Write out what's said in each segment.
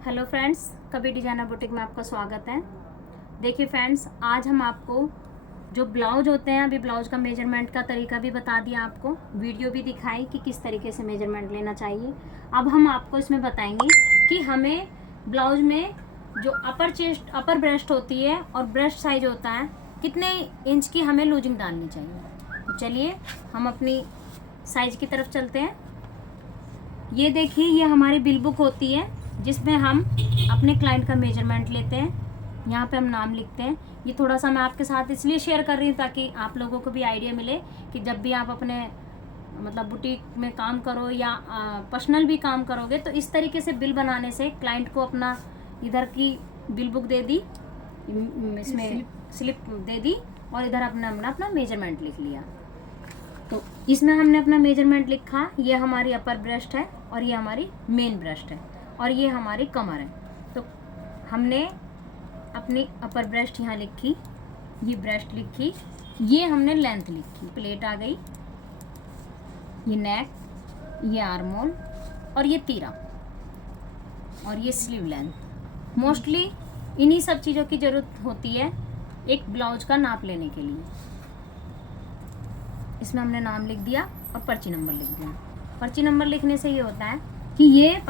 Hello friends, कभी designer boutique में आपका स्वागत है। देखिए फ्रेंड्स, आज हम आपको जो ब्लाउज होते हैं, अभी ब्लाउज का मेजरमेंट का तरीका भी बता दिया, आपको वीडियो भी दिखाई कि किस तरीके से मेजरमेंट लेना चाहिए। अब हम आपको इसमें बताएंगे कि हमें ब्लाउज में जो अपर ब्रेस्ट होती है और ब्रेस्ट साइज होता है, कितने इंच की हमें लूजिंग डालनी चाहिए। तो चलिए हम अपनी साइज की तरफ चलते हैं। ये देखिए, ये हमारी बिल बुक होती है जिसमें हम अपने क्लाइंट का मेजरमेंट लेते हैं। यहाँ पे हम नाम लिखते हैं। ये थोड़ा सा मैं आपके साथ इसलिए शेयर कर रही हूँ ताकि आप लोगों को भी आइडिया मिले कि जब भी आप अपने मतलब बुटीक में काम करो या पर्सनल भी काम करोगे तो इस तरीके से बिल बनाने से क्लाइंट को अपना इधर की बिल बुक दे दी, इसमें स्लिप दे दी और इधर अपना मेजरमेंट लिख लिया। तो इसमें हमने अपना मेजरमेंट लिखा। ये हमारी अपर ब्रेस्ट है और ये हमारी मेन ब्रेस्ट है और ये हमारी कमर है। तो हमने अपनी अपर ब्रेस्ट यहाँ लिखी, ये ब्रेस्ट लिखी, ये हमने लेंथ लिखी, प्लेट आ गई, ये नेक, ये आर्मोल और ये तीरा और ये स्लीव लेंथ। मोस्टली इन्हीं सब चीज़ों की ज़रूरत होती है एक ब्लाउज का नाप लेने के लिए। इसमें हमने नाम लिख दिया और पर्ची नंबर लिख दिया। पर्ची नंबर लिखने से ये होता है कि ये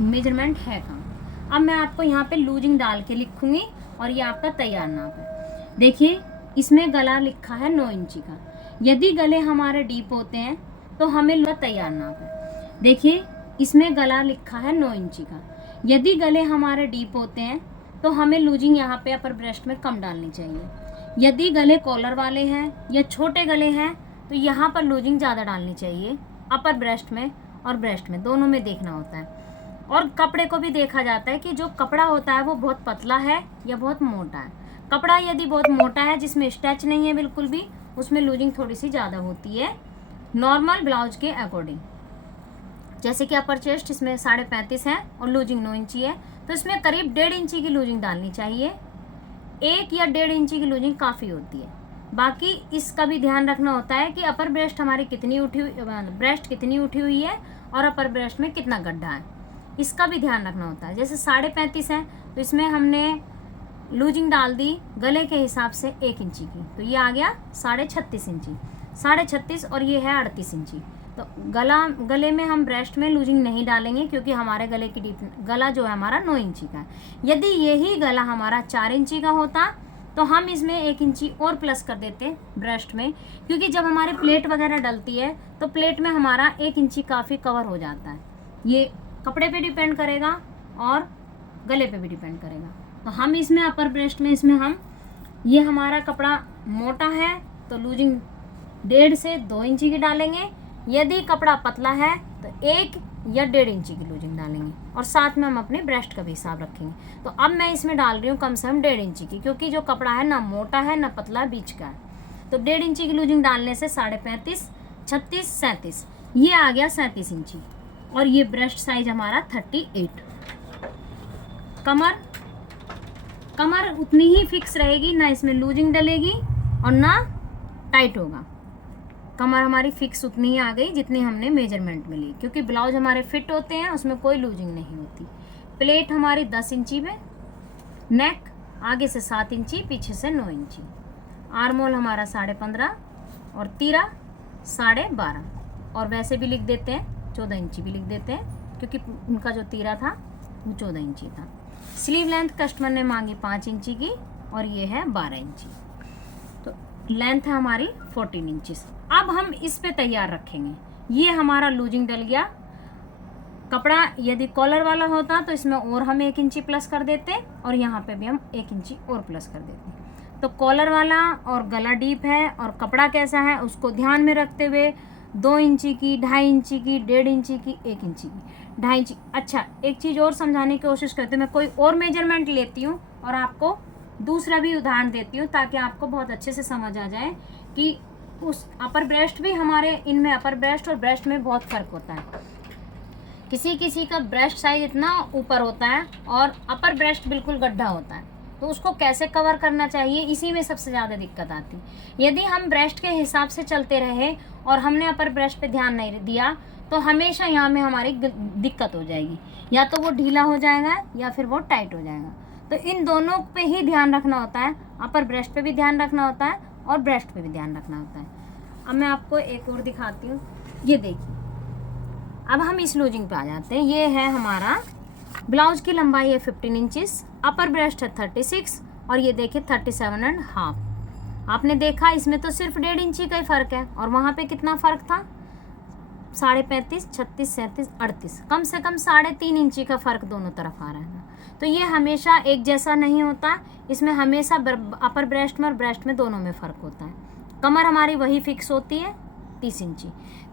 मेजरमेंट है कहाँ। अब मैं आपको यहाँ पे लूजिंग डाल के लिखूंगी और ये आपका तैयार नाप है। देखिए, इसमें गला लिखा है 9 इंची का। यदि गले हमारे डीप होते हैं तो हमें तैयार नाप है। देखिए, इसमें गला लिखा है 9 इंची का। यदि गले हमारे डीप होते हैं तो हमें लूजिंग यहाँ पे अपर ब्रेस्ट में कम डालनी चाहिए। यदि गले कॉलर वाले हैं या छोटे गले हैं तो यहाँ पर लूजिंग ज़्यादा डालनी चाहिए। अपर ब्रेस्ट में और ब्रेस्ट में दोनों में देखना होता है। और कपड़े को भी देखा जाता है कि जो कपड़ा होता है वो बहुत पतला है या बहुत मोटा है। कपड़ा यदि बहुत मोटा है जिसमें स्टैच नहीं है बिल्कुल भी, उसमें लूजिंग थोड़ी सी ज़्यादा होती है नॉर्मल ब्लाउज के अकॉर्डिंग। जैसे कि अपर चेस्ट इसमें 35.5 है और लूजिंग 9 इंची है, तो इसमें करीब 1.5 इंची की लूजिंग डालनी चाहिए। 1 या 1.5 इंची की लूजिंग काफ़ी होती है। बाकी इसका भी ध्यान रखना होता है कि अपर ब्रेस्ट हमारी कितनी उठी हुई, ब्रेस्ट कितनी उठी हुई है और अपर ब्रेस्ट में कितना गड्ढा है, इसका भी ध्यान रखना होता है। जैसे 35.5 है तो इसमें हमने लूजिंग डाल दी गले के हिसाब से 1 इंची की, तो ये आ गया 36.5 इंची। 36.5 और ये है 38 इंची। तो गले में हम ब्रेस्ट में लूजिंग नहीं डालेंगे क्योंकि हमारे गले की गला जो है हमारा 9 इंची का है। यदि यही गला हमारा 4 इंची का होता तो हम इसमें 1 इंची और प्लस कर देते ब्रेस्ट में, क्योंकि जब हमारी प्लेट वगैरह डलती है तो प्लेट में हमारा 1 इंची काफ़ी कवर हो जाता है। ये कपड़े पे डिपेंड करेगा और गले पे भी डिपेंड करेगा। तो हम इसमें अपर ब्रेस्ट में इसमें हम ये हमारा कपड़ा मोटा है तो लूजिंग 1.5 से 2 इंची की डालेंगे। यदि कपड़ा पतला है तो 1 या 1.5 इंची की लूजिंग डालेंगे और साथ में हम अपने ब्रेस्ट का भी हिसाब रखेंगे। तो अब मैं इसमें डाल रही हूँ कम से कम 1.5 इंची की, क्योंकि जो कपड़ा है ना मोटा है ना पतला, बीच का है। तो 1.5 इंची की लूजिंग डालने से 35.5, 36, 37, ये आ गया 37 इंची और ये ब्रेस्ट साइज हमारा 38। कमर उतनी ही फिक्स रहेगी, ना इसमें लूजिंग डलेगी और ना टाइट होगा। कमर हमारी फिक्स उतनी ही आ गई जितनी हमने मेजरमेंट में ली, क्योंकि ब्लाउज हमारे फिट होते हैं, उसमें कोई लूजिंग नहीं होती। प्लेट हमारी 10 इंची में, नेक आगे से 7 इंची, पीछे से 9 इंची, आर्मोल हमारा 15.5 और तीरा 12.5 और वैसे भी लिख देते हैं 14 इंची भी लिख देते हैं, क्योंकि उनका जो तीरा था वो 14 इंची था। स्लीव लेंथ कस्टमर ने मांगी 5 इंची की और ये है 12 इंची। तो लेंथ है हमारी 14 इंचेस। अब हम इस पे तैयार रखेंगे। ये हमारा लूजिंग डल गया। कपड़ा यदि कॉलर वाला होता तो इसमें और हम 1 इंची प्लस कर देते और यहाँ पे भी हम 1 इंची और प्लस कर देते। तो कॉलर वाला और गला डीप है और कपड़ा कैसा है उसको ध्यान में रखते हुए 2 इंची की, 2.5 इंची की, 1.5 इंची की, 1 इंची की, 2.5 इंची। अच्छा, एक चीज़ और समझाने की कोशिश करती हूँ, मैं कोई और मेजरमेंट लेती हूँ और आपको दूसरा भी उदाहरण देती हूँ ताकि आपको बहुत अच्छे से समझ आ जाए कि उस अपर ब्रेस्ट भी हमारे, इनमें अपर ब्रेस्ट और ब्रेस्ट में बहुत फ़र्क होता है। किसी किसी का ब्रेस्ट साइज इतना ऊपर होता है और अपर ब्रेस्ट बिल्कुल गड्ढा होता है। तो उसको कैसे कवर करना चाहिए, इसी में सबसे ज़्यादा दिक्कत आती। यदि हम ब्रेस्ट के हिसाब से चलते रहे और हमने अपर ब्रेस्ट पे ध्यान नहीं दिया तो हमेशा यहाँ में हमारी दिक्कत हो जाएगी, या तो वो ढीला हो जाएगा या फिर वो टाइट हो जाएगा। तो इन दोनों पे ही ध्यान रखना होता है, अपर ब्रेस्ट पे भी ध्यान रखना होता है और ब्रेस्ट पे भी ध्यान रखना होता है। अब मैं आपको एक और दिखाती हूँ, ये देखिए। अब हम इस लूजिंग पे आ जाते हैं। ये है हमारा ब्लाउज की लंबाई है 15 इंचेस, अपर ब्रेस्ट है 36 और ये देखिए 37.5। आपने देखा इसमें तो सिर्फ 1.5 इंची का ही फ़र्क है, और वहाँ पे कितना फ़र्क था, 35.5, 36, 37, 38, कम से कम 3.5 इंची का फ़र्क दोनों तरफ आ रहा है। तो ये हमेशा एक जैसा नहीं होता, इसमें हमेशा अपर ब्रेस्ट में और ब्रेस्ट में दोनों में फ़र्क होता है। कमर हमारी वही फिक्स होती है 30 इंची,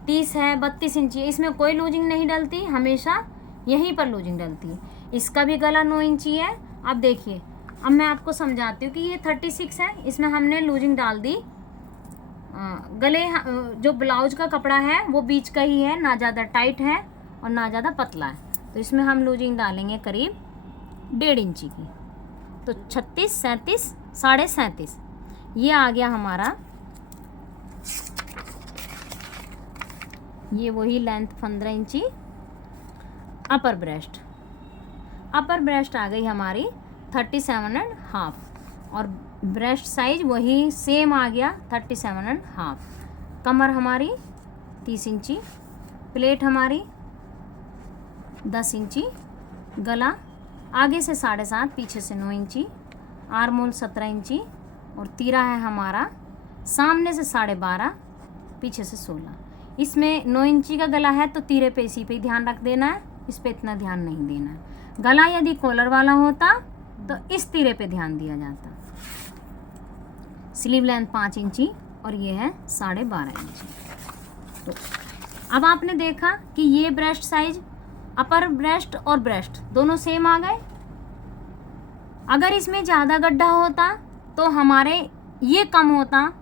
30 है, 32 इंची, इसमें कोई लूजिंग नहीं डलती, हमेशा यहीं पर लूजिंग डलती है। इसका भी गला 9 इंची है। अब देखिए, अब मैं आपको समझाती हूँ कि ये 36 है, इसमें हमने लूजिंग डाल दी। गले जो ब्लाउज का कपड़ा है वो बीच का ही है, ना ज़्यादा टाइट है और ना ज़्यादा पतला है, तो इसमें हम लूजिंग डालेंगे करीब 1.5 इंची की। तो 36, 37, 37.5 ये आ गया हमारा। ये वही लेंथ 15 इंची अपर ब्रेस्ट आ गई हमारी 37.5 और ब्रेस्ट साइज वही सेम आ गया 37.5। कमर हमारी 30 इंची, प्लेट हमारी 10 इंची, गला आगे से 7.5, पीछे से 9 इंची, आर्म होल 17 इंची और तीरा है हमारा सामने से 12.5, पीछे से 16। इसमें 9 इंची का गला है तो तीरे पे इसी पे ध्यान रख देना है, इस पे इतना ध्यान नहीं देना है। गला यदि कॉलर वाला होता तो इस तीरे पे ध्यान दिया जाता। स्लीव लेंथ 5 इंची और ये है 12.5 इंची। तो अब आपने देखा कि ये ब्रेस्ट साइज, अपर ब्रेस्ट और ब्रेस्ट दोनों सेम आ गए। अगर इसमें ज़्यादा गड्ढा होता तो हमारे ये कम होता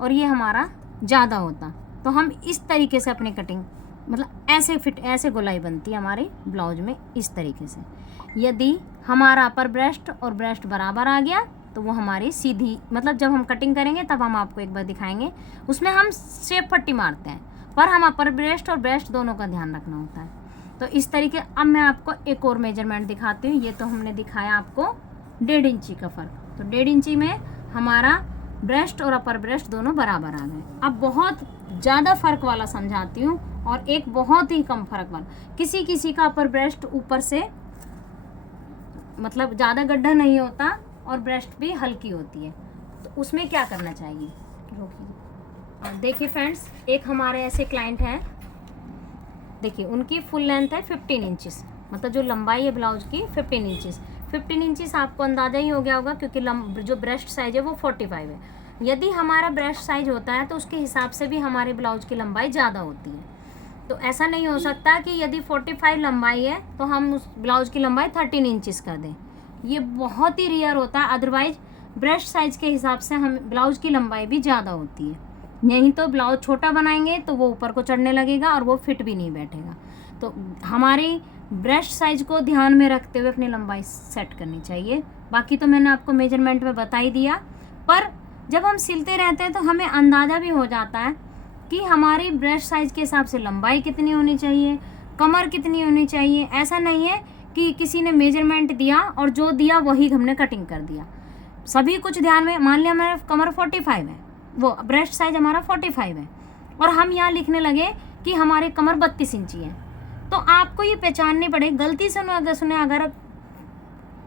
और ये हमारा ज़्यादा होता, तो हम इस तरीके से अपनी कटिंग, मतलब ऐसे फिट, ऐसे गोलाई बनती है हमारे ब्लाउज में इस तरीके से। यदि हमारा अपर ब्रेस्ट और ब्रेस्ट बराबर आ गया तो वो हमारी सीधी, मतलब जब हम कटिंग करेंगे तब हम आपको एक बार दिखाएंगे, उसमें हम शेप पट्टी मारते हैं, पर हम अपर ब्रेस्ट और ब्रेस्ट दोनों का ध्यान रखना होता है। तो इस तरीके। अब मैं आपको एक और मेजरमेंट दिखाती हूँ। ये तो हमने दिखाया आपको 1.5 इंची का फ़र्क, तो 1.5 इंची में हमारा ब्रेस्ट और अपर ब्रेस्ट दोनों बराबर आ गए। अब बहुत ज़्यादा फ़र्क वाला समझाती हूँ और एक बहुत ही कम फ़र्क वाला। किसी का अपर ब्रेस्ट ऊपर से मतलब ज़्यादा गड्ढा नहीं होता और ब्रेस्ट भी हल्की होती है, तो उसमें क्या करना चाहिए, रोकिए। देखिए फ्रेंड्स, एक हमारे ऐसे क्लाइंट हैं, देखिए उनकी फुल लेंथ है 15 इंचेस, मतलब जो लंबाई है ब्लाउज की 15 इंचेस। 15 इंचेस आपको अंदाज़ा ही हो गया होगा क्योंकि जो ब्रेस्ट साइज है वो 45 है। यदि हमारा ब्रेस्ट साइज होता है तो उसके हिसाब से भी हमारे ब्लाउज की लंबाई ज़्यादा होती है। तो ऐसा नहीं हो सकता कि यदि 45 लंबाई है तो हम उस ब्लाउज की लंबाई 13 इंचेस कर दें, ये बहुत ही रेयर होता है। अदरवाइज ब्रेस्ट साइज के हिसाब से हम ब्लाउज की लंबाई भी ज़्यादा होती है, नहीं तो ब्लाउज छोटा बनाएंगे तो वो ऊपर को चढ़ने लगेगा और वो फिट भी नहीं बैठेगा। तो हमारी ब्रेस्ट साइज को ध्यान में रखते हुए अपनी लंबाई सेट करनी चाहिए। बाकी तो मैंने आपको मेजरमेंट में बता ही दिया, पर जब हम सिलते रहते हैं तो हमें अंदाज़ा भी हो जाता है कि हमारी ब्रेस्ट साइज के हिसाब से लंबाई कितनी होनी चाहिए, कमर कितनी होनी चाहिए। ऐसा नहीं है कि किसी ने मेजरमेंट दिया और जो दिया वही हमने कटिंग कर दिया। सभी कुछ ध्यान में, मान लिया मेरा कमर 45 है, वो ब्रेस्ट साइज हमारा 45 है और हम यहाँ लिखने लगे कि हमारे कमर 32 इंची है, तो आपको ये पहचाननी पड़ेगी। गलती से अगर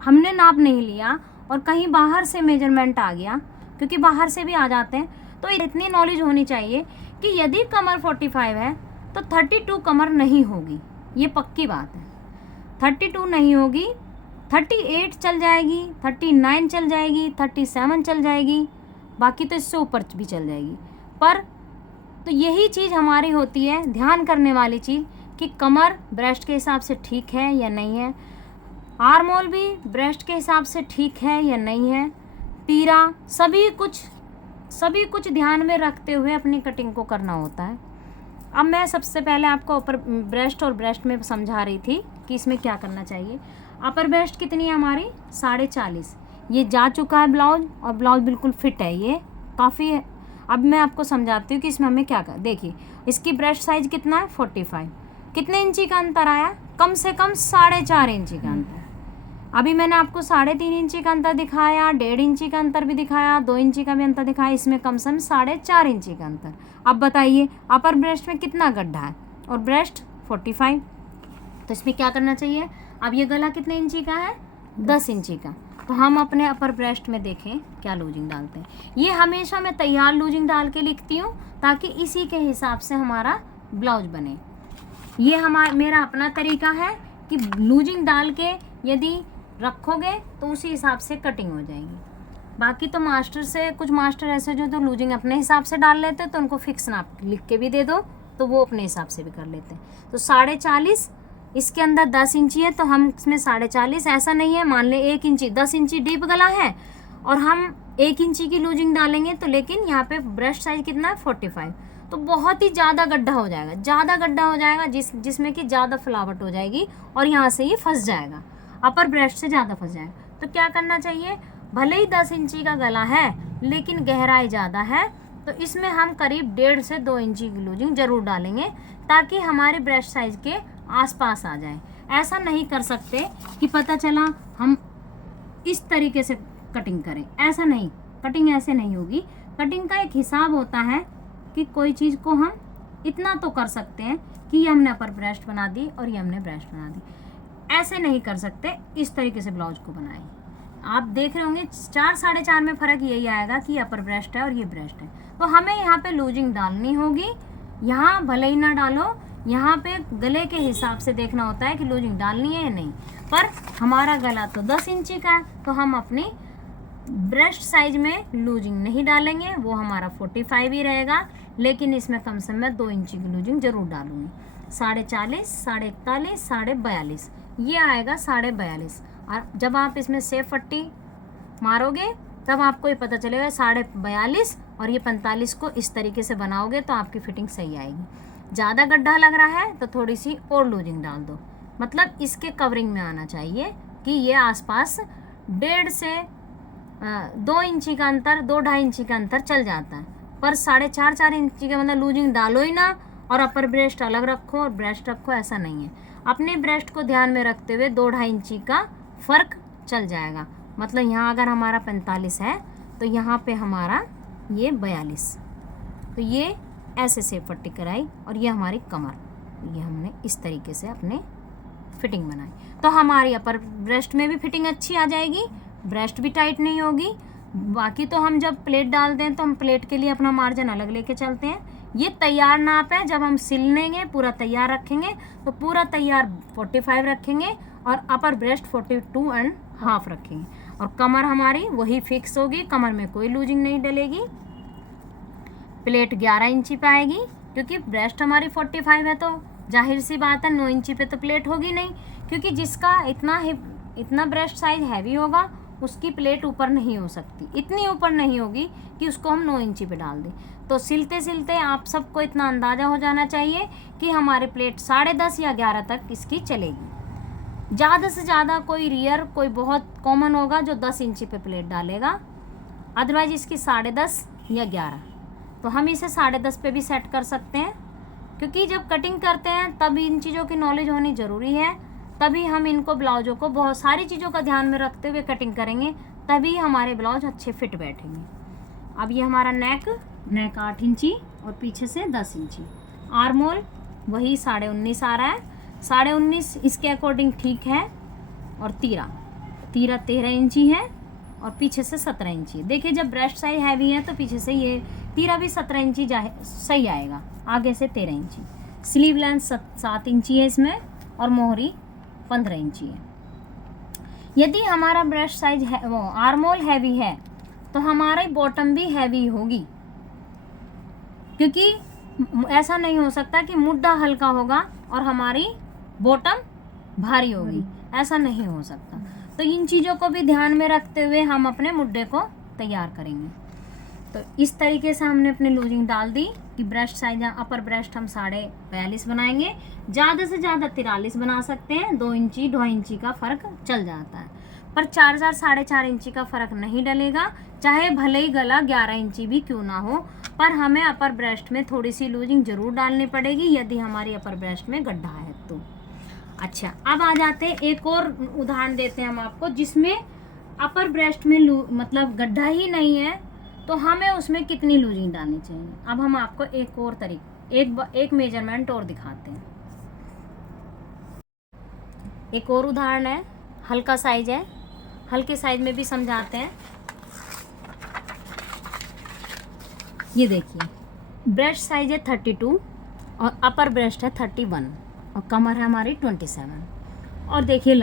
हमने नाप नहीं लिया और कहीं बाहर से मेजरमेंट आ गया, क्योंकि बाहर से भी आ जाते हैं, तो इतनी नॉलेज होनी चाहिए कि यदि कमर 45 है तो 32 कमर नहीं होगी, ये पक्की बात है। 32 नहीं होगी, 38 चल जाएगी, 39 चल जाएगी, 37 चल जाएगी, बाकी तो इससे ऊपर भी चल जाएगी। पर तो यही चीज़ हमारी होती है ध्यान करने वाली चीज़ कि कमर ब्रेस्ट के हिसाब से ठीक है या नहीं है, आर्म होल भी ब्रेस्ट के हिसाब से ठीक है या नहीं है, तीरा, सभी कुछ ध्यान में रखते हुए अपनी कटिंग को करना होता है। अब मैं सबसे पहले आपको अपर ब्रेस्ट और ब्रेस्ट में समझा रही थी कि इसमें क्या करना चाहिए। अपर ब्रेस्ट कितनी है हमारी 40.5, ये जा चुका है ब्लाउज, और ब्लाउज बिल्कुल फिट है, ये काफ़ी है। अब मैं आपको समझाती हूँ कि इसमें हमें क्या कर। देखिए इसकी ब्रेस्ट साइज कितना है 45, कितने इंची का अंतर आया, कम से कम 4.5 इंची का अंतर। अभी मैंने आपको 3.5 इंची का अंतर दिखाया, 1.5 इंची का अंतर भी दिखाया, 2 इंची का भी अंतर दिखाया, इसमें कम से कम 4.5 इंची का अंतर। अब बताइए अपर ब्रेस्ट में कितना गड्ढा है और ब्रेस्ट 45, तो इसमें क्या करना चाहिए। अब ये गला कितने इंची का है 10 इंची का, तो हम अपने अपर ब्रेस्ट में देखें क्या लूजिंग डालते हैं। ये हमेशा मैं तैयार लूजिंग डाल के लिखती हूँ ताकि इसी के हिसाब से हमारा ब्लाउज बने। ये मेरा अपना तरीका है कि लूजिंग डाल के यदि रखोगे तो उसी हिसाब से कटिंग हो जाएगी। बाकी तो मास्टर से, कुछ मास्टर ऐसे जो तो लूजिंग अपने हिसाब से डाल लेते हैं, तो उनको फिक्स नाप लिख के भी दे दो तो वो अपने हिसाब से भी कर लेते हैं। तो 40.5, इसके अंदर 10 इंची है तो हम इसमें 40.5, ऐसा नहीं है मान ले 1 इंची, 10 इंची डीप गला है और हम 1 इंची की लूजिंग डालेंगे तो, लेकिन यहाँ पे ब्रेस्ट साइज कितना है 45, तो बहुत ही ज़्यादा गड्ढा हो जाएगा, ज़्यादा गड्ढा हो जाएगा जिसमें कि ज़्यादा फुलावट हो जाएगी और यहाँ से ये फंस जाएगा, अपर ब्रेस्ट से ज़्यादा फंस जाएगा। तो क्या करना चाहिए, भले ही 10 इंची का गला है लेकिन गहराई ज़्यादा है, तो इसमें हम करीब 1.5 से 2 इंची की लूजिंग ज़रूर डालेंगे ताकि हमारे ब्रेस्ट साइज के आसपास आ जाए। ऐसा नहीं कर सकते कि पता चला हम इस तरीके से कटिंग करें, ऐसा नहीं, कटिंग ऐसे नहीं होगी। कटिंग का एक हिसाब होता है कि कोई चीज़ को हम इतना तो कर सकते हैं कि ये हमने अपर ब्रेस्ट बना दी और ये हमने ब्रेस्ट बना दी, ऐसे नहीं कर सकते। इस तरीके से ब्लाउज को बनाएं। आप देख रहे होंगे 4-4.5 में फ़र्क यही आएगा कि अपर ब्रेस्ट है और ये ब्रेस्ट है। तो हमें यहाँ पे लूजिंग डालनी होगी, यहाँ भले ही ना डालो, यहाँ पे गले के हिसाब से देखना होता है कि लूजिंग डालनी है या नहीं। पर हमारा गला तो 10 इंची का है तो हम अपनी ब्रेस्ट साइज में लूजिंग नहीं डालेंगे, वो हमारा 45 ही रहेगा, लेकिन इसमें कम से कम 2 इंची की लूजिंग ज़रूर डालूंगी। 40.5, 41.5, 42.5, ये आएगा 42.5। और जब आप इसमें सेफ पट्टी मारोगे तब आपको ये पता चलेगा 42.5 और ये 45 को इस तरीके से बनाओगे तो आपकी फिटिंग सही आएगी। ज़्यादा गड्ढा लग रहा है तो थोड़ी सी और लूजिंग डाल दो, मतलब इसके कवरिंग में आना चाहिए कि ये आसपास 1.5 से 2 इंची का अंतर, 2-2.5 इंची का अंतर चल जाता है। पर 4.5 इंची का मतलब लूजिंग डालो ही ना और अपर ब्रेस्ट अलग रखो और ब्रेस्ट रखो, ऐसा नहीं है। अपने ब्रेस्ट को ध्यान में रखते हुए 2-2.5 इंची का फ़र्क चल जाएगा। मतलब यहाँ अगर हमारा 45 है तो यहाँ पे हमारा ये 42, तो ये ऐसे से पट्टी कराई और ये हमारी कमर, ये हमने इस तरीके से अपने फिटिंग बनाई तो हमारी अपर ब्रेस्ट में भी फिटिंग अच्छी आ जाएगी, ब्रेस्ट भी टाइट नहीं होगी। बाकी तो हम जब प्लेट डालते हैं तो हम प्लेट के लिए अपना मार्जिन अलग लेके चलते हैं। ये तैयार नाप है, जब हम सिलनेंगे पूरा तैयार रखेंगे तो पूरा तैयार 45 रखेंगे और अपर ब्रेस्ट 42.5 रखेंगे और कमर हमारी वही फिक्स होगी, कमर में कोई लूजिंग नहीं डलेगी। प्लेट 11 इंची पे आएगी क्योंकि ब्रेस्ट हमारी 45 है तो जाहिर सी बात है 9 इंची पे तो प्लेट होगी नहीं, क्योंकि जिसका इतना ब्रेस्ट साइज हैवी होगा उसकी प्लेट ऊपर नहीं हो सकती, इतनी ऊपर नहीं होगी कि उसको हम 9 इंची पे डाल दें। तो सिलते सिलते आप सबको इतना अंदाज़ा हो जाना चाहिए कि हमारी प्लेट 10.5 या 11 तक इसकी चलेगी। ज़्यादा से ज़्यादा कोई रियर कोई बहुत कॉमन होगा जो 10 इंची पे प्लेट डालेगा, अदरवाइज इसकी 10.5 या 11, तो हम इसे 10.5 पे भी सेट कर सकते हैं। क्योंकि जब कटिंग करते हैं तब इन चीज़ों की नॉलेज होनी ज़रूरी है, तभी हम इनको ब्लाउजों को बहुत सारी चीज़ों का ध्यान में रखते हुए कटिंग करेंगे, तभी हमारे ब्लाउज अच्छे फिट बैठेंगे। अब ये हमारा नेक 8 इंची और पीछे से 10 इंची, आर्मोल वही 19.5 आ रहा है, 19.5 इसके अकॉर्डिंग ठीक है। और तीरा 13 इंची है और पीछे से 17 इंची। देखिए जब ब्रेस्ट साइज हैवी है तो पीछे से ये तीरा भी 17 इंची सही आएगा, आगे से 13 इंची। स्लीव लेंथ 7 इंची है इसमें और मोहरी 15 इंची है। यदि हमारा ब्रेस्ट साइज है वो आर्मोल हैवी है तो हमारी बॉटम भी हैवी होगी, क्योंकि ऐसा नहीं हो सकता कि मुड्ढा हल्का होगा और हमारी बॉटम भारी होगी, ऐसा नहीं हो सकता। तो इन चीज़ों को भी ध्यान में रखते हुए हम अपने मुड्ढे को तैयार करेंगे। तो इस तरीके से हमने अपनी लूजिंग डाल दी कि ब्रेस्ट साइज अपर ब्रेस्ट हम 42.5 बनाएंगे, ज़्यादा से ज़्यादा 43 बना सकते हैं, 2 इंची 2 इंची का फ़र्क चल जाता है। पर 4 साढ़े 4 इंची का फ़र्क नहीं डलेगा, चाहे भले ही गला 11 इंची भी क्यों ना हो, पर हमें अपर ब्रेस्ट में थोड़ी सी लूजिंग ज़रूर डालनी पड़ेगी यदि हमारी अपर ब्रेस्ट में गड्ढा है तो। अच्छा, अब आ जाते हैं एक और उदाहरण देते हैं हम आपको जिसमें अपर ब्रेस्ट में मतलब गड्ढा ही नहीं है, तो हमें उसमें कितनी लूजिंग डालनी चाहिए। अब हम आपको एक और एक मेजरमेंट और दिखाते हैं। एक और उदाहरण है, हल्का साइज है, हल्के साइज में भी समझाते हैं। ये देखिए, ब्रेस्ट साइज है 32 और अपर ब्रेस्ट है 31 और कमर है हमारी 27। और देखिए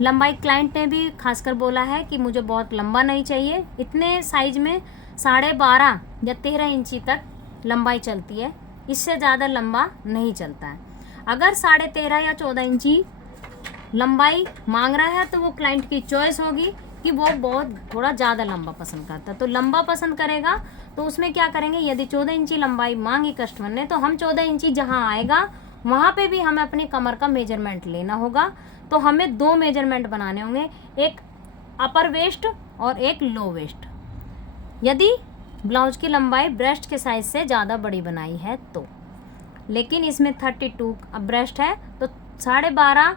लंबाई क्लाइंट ने भी खासकर बोला है कि मुझे बहुत लंबा नहीं चाहिए। इतने साइज में 12.5 या 13 इंची तक लंबाई चलती है, इससे ज़्यादा लंबा नहीं चलता है। अगर 13.5 या 14 इंची लंबाई मांग रहा है तो वो क्लाइंट की चॉइस होगी कि वो बहुत थोड़ा ज़्यादा लंबा पसंद करता है, तो लंबा पसंद करेगा। तो उसमें क्या करेंगे, यदि 14 इंची लंबाई मांगी कस्टमर ने तो हम 14 इंची जहाँ आएगा वहाँ पे भी हमें अपनी कमर का मेजरमेंट लेना होगा। तो हमें 2 मेजरमेंट बनाने होंगे, एक अपर वेस्ट और एक लो वेस्ट, यदि ब्लाउज की लंबाई ब्रेस्ट के साइज से ज़्यादा बड़ी बनाई है तो। लेकिन इसमें 32 अब ब्रेस्ट है तो 12.5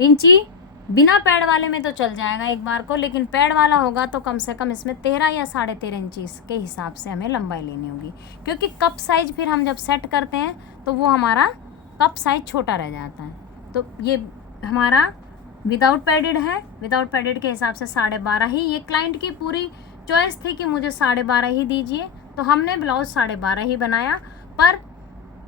इंची बिना पैड वाले में तो चल जाएगा एक बार को, लेकिन पैड वाला होगा तो कम से कम इसमें 13 या 13.5 इंची के हिसाब से हमें लंबाई लेनी होगी, क्योंकि कप साइज फिर हम जब सेट करते हैं तो वो हमारा कप साइज छोटा रह जाता है। तो ये हमारा विदाउट पैडेड है, विदाउट पैडेड के हिसाब से 12.5 ही, ये क्लाइंट की पूरी चॉइस थी कि मुझे 12.5 ही दीजिए, तो हमने ब्लाउज 12.5 ही बनाया। पर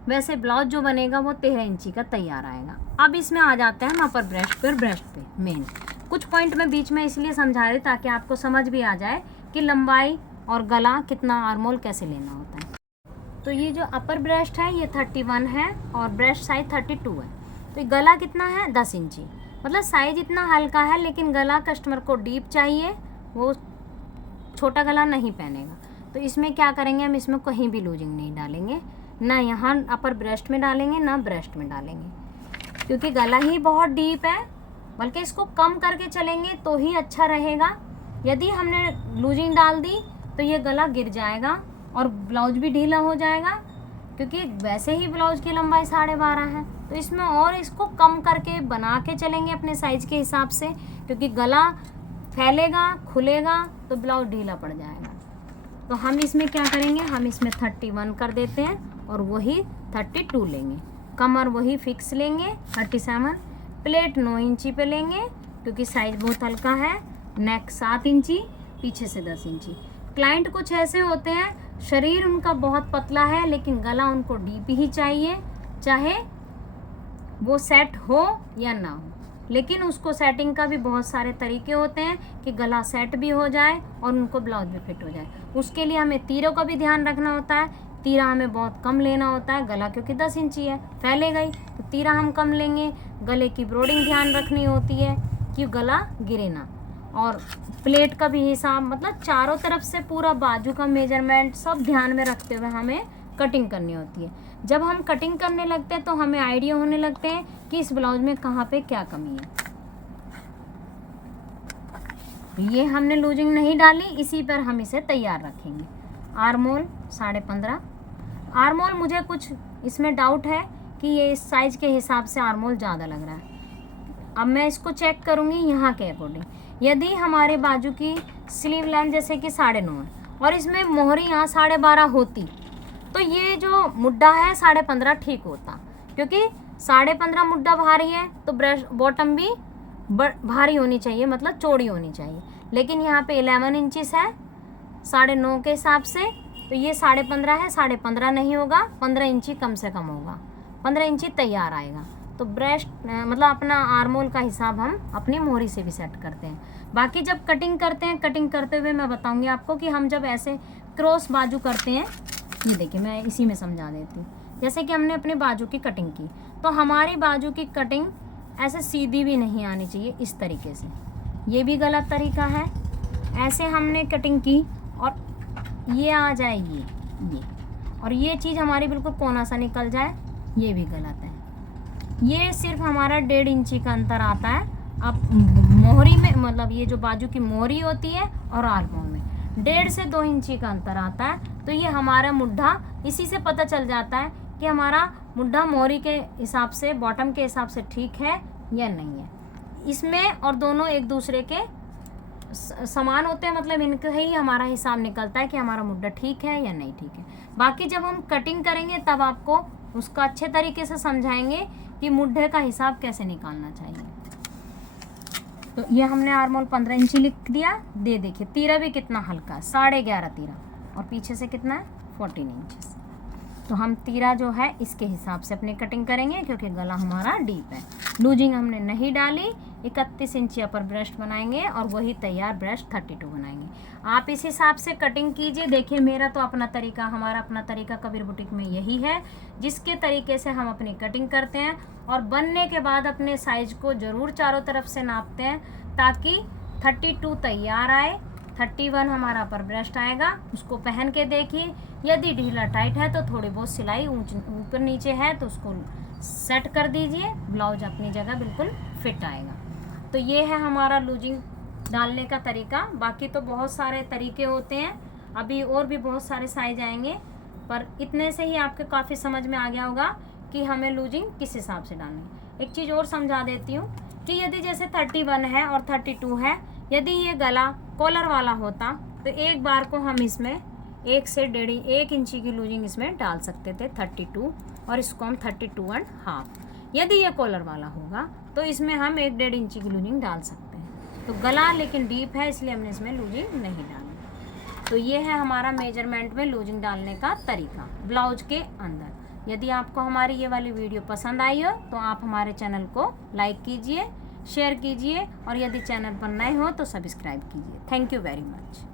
वैसे ब्लाउज जो बनेगा वो 13 इंची का तैयार आएगा। अब इसमें आ जाते हैं हम अपर ब्रेस्ट पे मेन कुछ पॉइंट में बीच में इसलिए समझा रही ताकि आपको समझ भी आ जाए कि लंबाई और गला कितना आर्मोल कैसे लेना होता है। तो ये जो अपर ब्रेस्ट है ये 31 है और ब्रेस्ट साइज 32 है। तो गला कितना है 10 इंची, मतलब साइज इतना हल्का है, लेकिन गला कस्टमर को डीप चाहिए, वो छोटा गला नहीं पहनेगा। तो इसमें क्या करेंगे, हम इसमें कहीं भी लूजिंग नहीं डालेंगे, ना यहाँ अपर ब्रेस्ट में डालेंगे ना ब्रेस्ट में डालेंगे, क्योंकि गला ही बहुत डीप है। बल्कि इसको कम करके चलेंगे तो ही अच्छा रहेगा। यदि हमने लूजिंग डाल दी तो ये गला गिर जाएगा और ब्लाउज भी ढीला हो जाएगा, क्योंकि वैसे ही ब्लाउज की लंबाई 12.5 है। तो इसमें और इसको कम करके बना के चलेंगे अपने साइज के हिसाब से, क्योंकि गला फैलेगा खुलेगा तो ब्लाउज ढीला पड़ जाएगा। तो हम इसमें क्या करेंगे, हम इसमें 31 कर देते हैं और वही 32 लेंगे। कमर वही फिक्स लेंगे 37, प्लेट 9 इंची पे लेंगे क्योंकि साइज बहुत हल्का है, नेक 7 इंची, पीछे से 10 इंची। क्लाइंट कुछ ऐसे होते हैं शरीर उनका बहुत पतला है लेकिन गला उनको डीप ही चाहिए, चाहे वो सेट हो या ना हो। लेकिन उसको सेटिंग का भी बहुत सारे तरीके होते हैं कि गला सेट भी हो जाए और उनको ब्लाउज भी फिट हो जाए। उसके लिए हमें तीरों का भी ध्यान रखना होता है। तीरा हमें बहुत कम लेना होता है, गला क्योंकि 10 इंची है फैलेगा ही, तो तीरा हम कम लेंगे। गले की ब्रोडिंग ध्यान रखनी होती है कि गला गिरे ना, और प्लेट का भी हिसाब, मतलब चारों तरफ से पूरा बाजू का मेजरमेंट सब ध्यान में रखते हुए हमें कटिंग करनी होती है। जब हम कटिंग करने लगते हैं तो हमें आइडिया होने लगते हैं कि इस ब्लाउज में कहाँ पे क्या कमी है। ये हमने लूजिंग नहीं डाली, इसी पर हम इसे तैयार रखेंगे। आर्मोल 15.5। आर्मोल मुझे कुछ इसमें डाउट है कि ये इस साइज के हिसाब से आर्मोल ज़्यादा लग रहा है। अब मैं इसको चेक करूँगी यहाँ के अकॉर्डिंग। यदि हमारे बाजू की स्लीव लेंथ जैसे कि 9.5 है और इसमें मोहरी यहाँ 12.5 होती तो ये जो मुड्डा है 15.5 ठीक होता, क्योंकि 15.5 मुड्डा भारी है तो ब्रेस्ट बॉटम भी भारी होनी चाहिए, मतलब चौड़ी होनी चाहिए। लेकिन यहाँ पे 11 इंचिस है 9.5 के हिसाब से, तो ये 15.5 है, 15.5 नहीं होगा, 15 इंची कम से कम होगा, 15 इंची तैयार आएगा। तो ब्रेस्ट मतलब अपना आर्मोल का हिसाब हम अपनी मोहरी से भी सेट करते हैं। बाकी जब कटिंग करते हैं, कटिंग करते हुए मैं बताऊंगी आपको कि हम जब ऐसे क्रॉस बाजू करते हैं, ये देखिए मैं इसी में समझा देती हूँ। जैसे कि हमने अपने बाजू की कटिंग की तो हमारी बाजू की कटिंग ऐसे सीधी भी नहीं आनी चाहिए, इस तरीके से, ये भी गलत तरीका है। ऐसे हमने कटिंग की और ये आ जाए ये और ये चीज़ हमारी बिल्कुल कोना सा निकल जाए, ये भी गलत है। ये सिर्फ हमारा 1.5 इंची का अंतर आता है। अब मोहरी में, मतलब ये जो बाजू की मोहरी होती है और आर्म होल में 1.5 से 2 इंची का अंतर आता है। तो ये हमारा मुड्ढा, इसी से पता चल जाता है कि हमारा मुड्ढा मोहरी के हिसाब से, बॉटम के हिसाब से ठीक है या नहीं है। इसमें और दोनों एक दूसरे के समान होते हैं, मतलब इनका ही हमारा हिसाब निकलता है कि हमारा मुड्ढा ठीक है या नहीं ठीक है। बाकी जब हम कटिंग करेंगे तब आपको उसका अच्छे तरीके से समझाएंगे कि मुड्ढे का हिसाब कैसे निकालना चाहिए। तो ये हमने आर्म होल 15 इंची लिख दिया। देखिए तीरा भी कितना हल्का है, 11.5 तीरा, और पीछे से कितना है 14 इंचेस। तो हम तीरा जो है इसके हिसाब से अपनी कटिंग करेंगे, क्योंकि गला हमारा डीप है। लूजिंग हमने नहीं डाली। 31 इंची अपर ब्रेस्ट बनाएंगे और वही तैयार ब्रेस्ट 32 बनाएंगे। आप इस हिसाब से कटिंग कीजिए। देखिए मेरा तो अपना तरीका, हमारा अपना तरीका कबीर बुटीक में यही है, जिसके तरीके से हम अपनी कटिंग करते हैं। और बनने के बाद अपने साइज को ज़रूर चारों तरफ से नापते हैं, ताकि 32 तैयार आए। 31 हमारा अपर ब्रेस्ट आएगा। उसको पहन के देखिए, यदि ढीला टाइट है तो थोड़ी बहुत सिलाई ऊपर नीचे है तो उसको सेट कर दीजिए। ब्लाउज अपनी जगह बिल्कुल फिट आएगा। तो ये है हमारा लूजिंग डालने का तरीका। बाकी तो बहुत सारे तरीके होते हैं, अभी और भी बहुत सारे साइज आएंगे, पर इतने से ही आपके काफ़ी समझ में आ गया होगा कि हमें लूजिंग किस हिसाब से डालनी है। एक चीज़ और समझा देती हूँ कि यदि जैसे 31 है और 32 है, यदि ये गला कॉलर वाला होता तो एक बार को हम इसमें 1 से 1.5 इंची की लूजिंग इसमें डाल सकते थे 32, और इसको हम 32.5। यदि ये कॉलर वाला होगा तो इसमें हम 1.5 इंची की लूजिंग डाल सकते हैं। तो गला लेकिन डीप है, इसलिए हमने इसमें लूजिंग नहीं डाली। तो ये है हमारा मेजरमेंट में लूजिंग डालने का तरीका ब्लाउज के अंदर। यदि आपको हमारी ये वाली वीडियो पसंद आई हो तो आप हमारे चैनल को लाइक कीजिए, शेयर कीजिए, और यदि चैनल पर नए हो तो सब्सक्राइब कीजिए। Thank you very much.